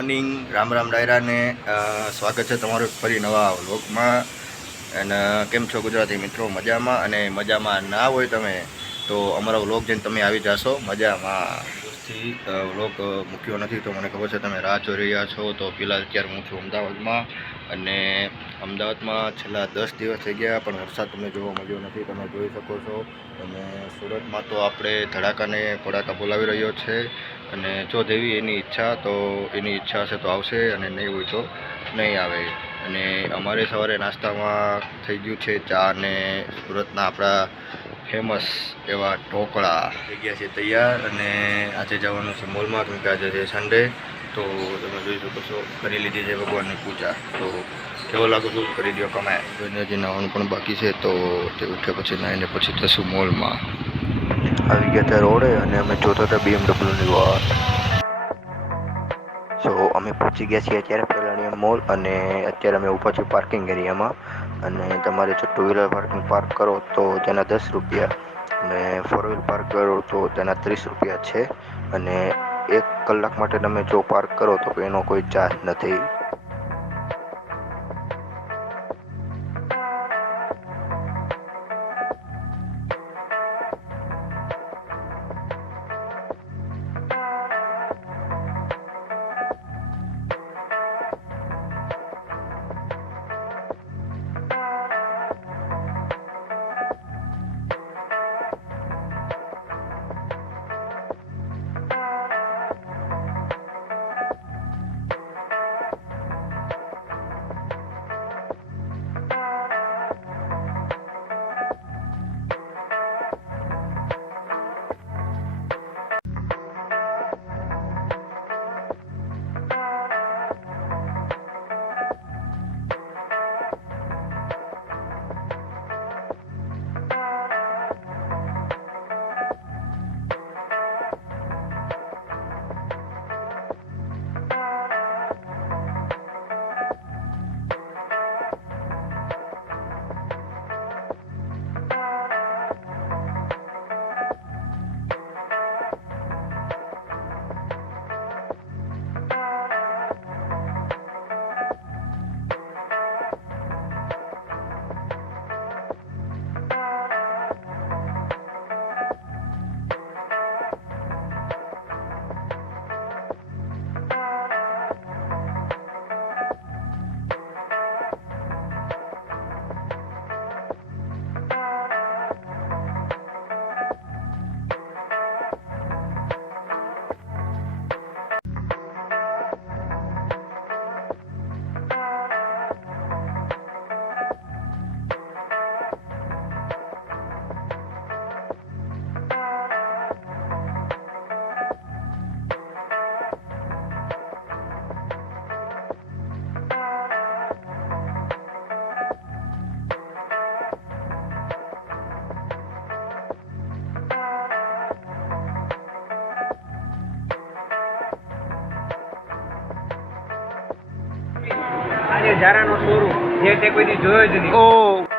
Morning, Ram Ram ડાયરા ને સ્વાગત છે તમારું ફરી નવા વ્લોગમાં. અને કેમ છો ગુજરાતી મિત્રો? મજામાં? અને મજામાં ના હોય તમે તો અમારો વ્લોગ જઈને તમે આવી જશો મજામાં. દિવસથી વ્લોગ મૂક્યો નથી તો મને ખબર છે તમે રાહ જોઈ રહ્યા છો. તો પહેલાં અત્યારે હું છું અમદાવાદમાં, અને અમદાવાદમાં છેલ્લા 10 દિવસ થઈ ગયા પણ વરસાદ તમને જોવા મળ્યો નથી. તમે જોઈ શકો છો. અને સુરતમાં તો આપણે ધડાકાને પડાકા બોલાવી રહ્યો છે. અને જો દેવી એની ઈચ્છા તો એની ઈચ્છા હશે તો આવશે, અને નહીં હોય તો નહીં આવે. અને અમારે સવારે નાસ્તામાં થઈ ગયું છે ચા અને સુરતના આપણા ફેમસ એવા ઢોકળા થઈ ગયા છે તૈયાર. અને આજે જવાનું છે મોલમાં, કેમ કે આજે છે સન્ડે. તો તમે જોઈ શકો છો કરી લીધી છે ભગવાનની પૂજા. તો કેવો લાગુ છું કરી દો કમાય. કોઈને હજી નાવાનું પણ બાકી છે, તો તે ઉઠે પછી નાહીને પછી જશું મોલમાં. આવી ગયા ત્યાં રોડે અને અમે જોતા હતા BMWની વાત. સો અમે પહોંચી ગયા છીએ અત્યારે પેલાણીયા મોલ, અને અત્યારે અમે ઊભા છીએ પાર્કિંગ એરિયામાં. અને તમારે જો 2 વ્હીલર પાર્કિંગ પાર્ક કરો તો તેના 10 રૂપિયા, અને 4 વ્હીલ પાર્ક કરો તો તેના 30 રૂપિયા છે. અને 1 કલાક માટે તમે જો પાર્ક કરો તો એનો કોઈ ચાર્જ નથી. આજે ઝારાનો શોરૂમ જે તે કોઈ દી જોયો જ નહીં. ઓ